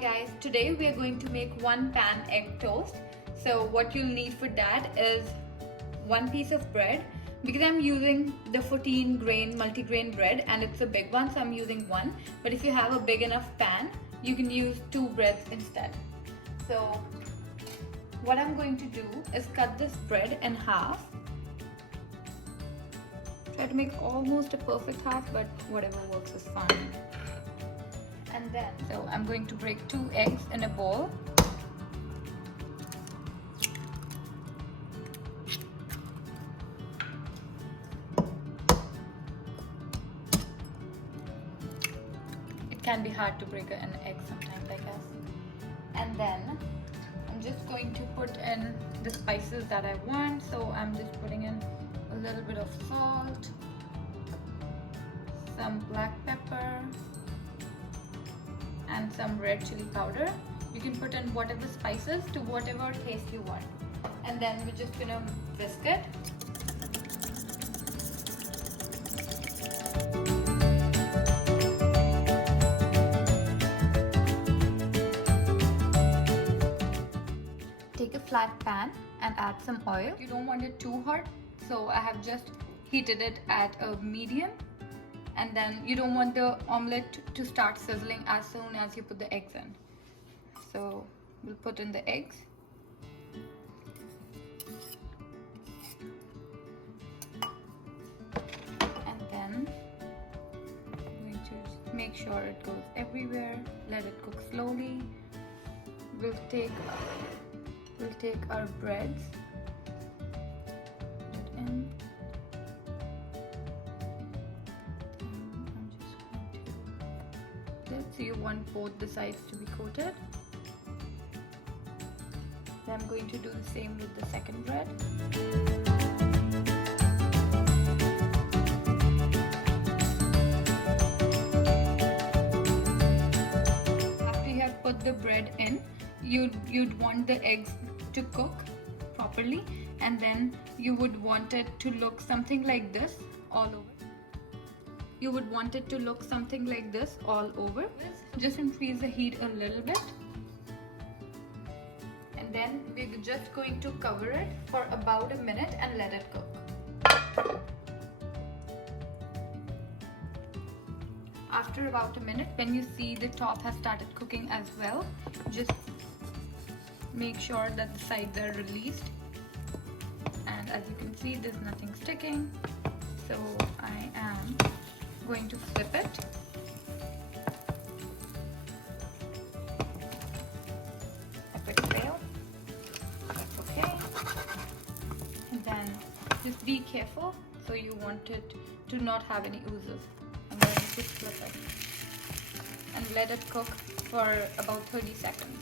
guys, today we are going to make one pan egg toast. So what you'll need for that is one piece of bread. Because I'm using the 14 grain multigrain bread and it's a big one, so I'm using one. But if you have a big enough pan, you can use 2 breads instead. So what I'm going to do is cut this bread in half. Try to make almost a perfect half, but whatever works is fine. And then, so I'm going to break 2 eggs in a bowl. It can be hard to break an egg sometimes, I guess. And then I'm just going to put in the spices that I want. So I'm just putting in a little bit of salt, some black pepper, and some red chili powder. You can put in whatever spices to whatever taste you want. And then we're just gonna whisk it. Take a flat pan and add some oil. You don't want it too hot, so I have just heated it at a medium. And then you don't want the omelette to start sizzling as soon as you put the eggs in. So we'll put in the eggs. And then I'm going to make sure it goes everywhere. Let it cook slowly. We'll take our breads, put it in. So you want both the sides to be coated. Then I'm going to do the same with the second bread. After you have put the bread in, you'd want the eggs to cook properly, and then you would want it to look something like this all over. You would want it to look something like this all over. Just increase the heat a little bit. And then we're just going to cover it for about a minute and let it cook. After about a minute, when you see the top has started cooking as well, just make sure that the sides are released. And as you can see, there's nothing sticking. So I am going to flip it. Epic fail. That's okay. And then just be careful. So you want it to not have any oozes. I'm going to just flip it and let it cook for about 30 seconds.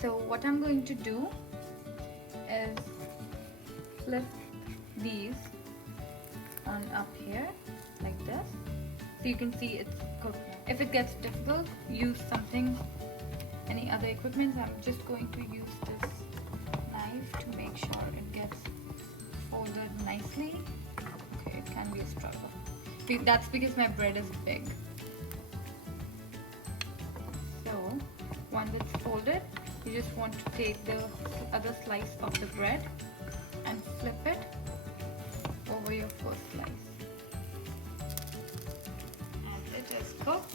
So what I'm going to do is flip these on up here like this, so you can see it's cooked. If it gets difficult, use something, any other equipment. I'm just going to use this knife to make sure it gets folded nicely. Okay, it can be a struggle. That's because my bread is big. So once it's folded, you just want to take the other slice of the bread and flip it over your first slice. And it is cooked.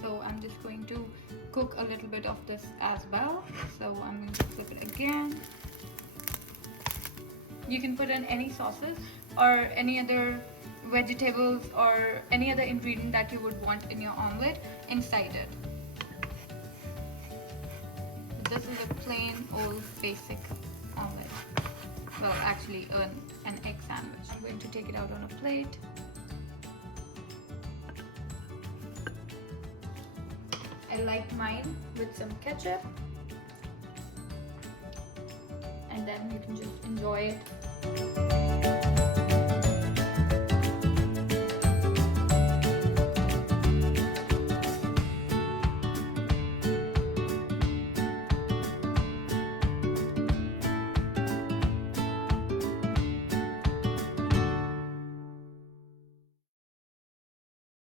So I'm just going to cook a little bit of this as well. So I'm going to flip it again. You can put in any sauces or any other vegetables or any other ingredient that you would want in your omelette inside it. This is a plain old basic omelette. Well, actually an egg sandwich. I'm going to take it out on a plate. I like mine with some ketchup. And then you can just enjoy it.